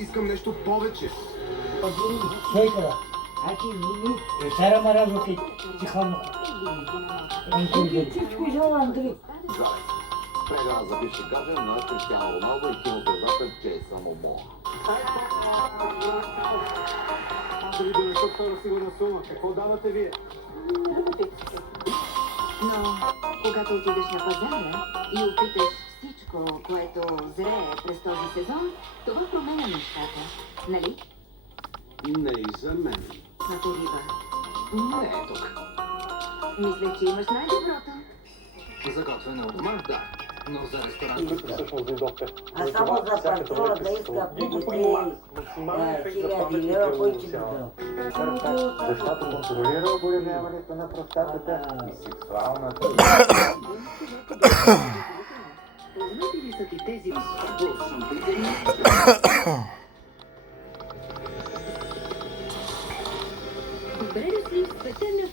искам нещо повече. Шейкера. Сара Маразов и Тихонов. Всичко изява Андрей. Жале. Преграна за бивши гаджен на Криштиано Роналдо и кинозвездата Джейсън Момоа. Дали да не са втора сигурна сума? Какво давате вие? Но, когато отидеш на пазара и опиташ всичко, което зрее през този сезон, това променя нещата. Нали? Не и за мен. Пата риба. Не е тук. Мислех, че имаш най-доброто. За готвене от дома, да. Но за ресторант... Всъщност дойдохте. А само за партньора да иска 50 хиляди лева, кой ще го дава? Защото контролира оболевяването на простатата и сексуалната... Познати ли са ти тези... Добре дошли в света на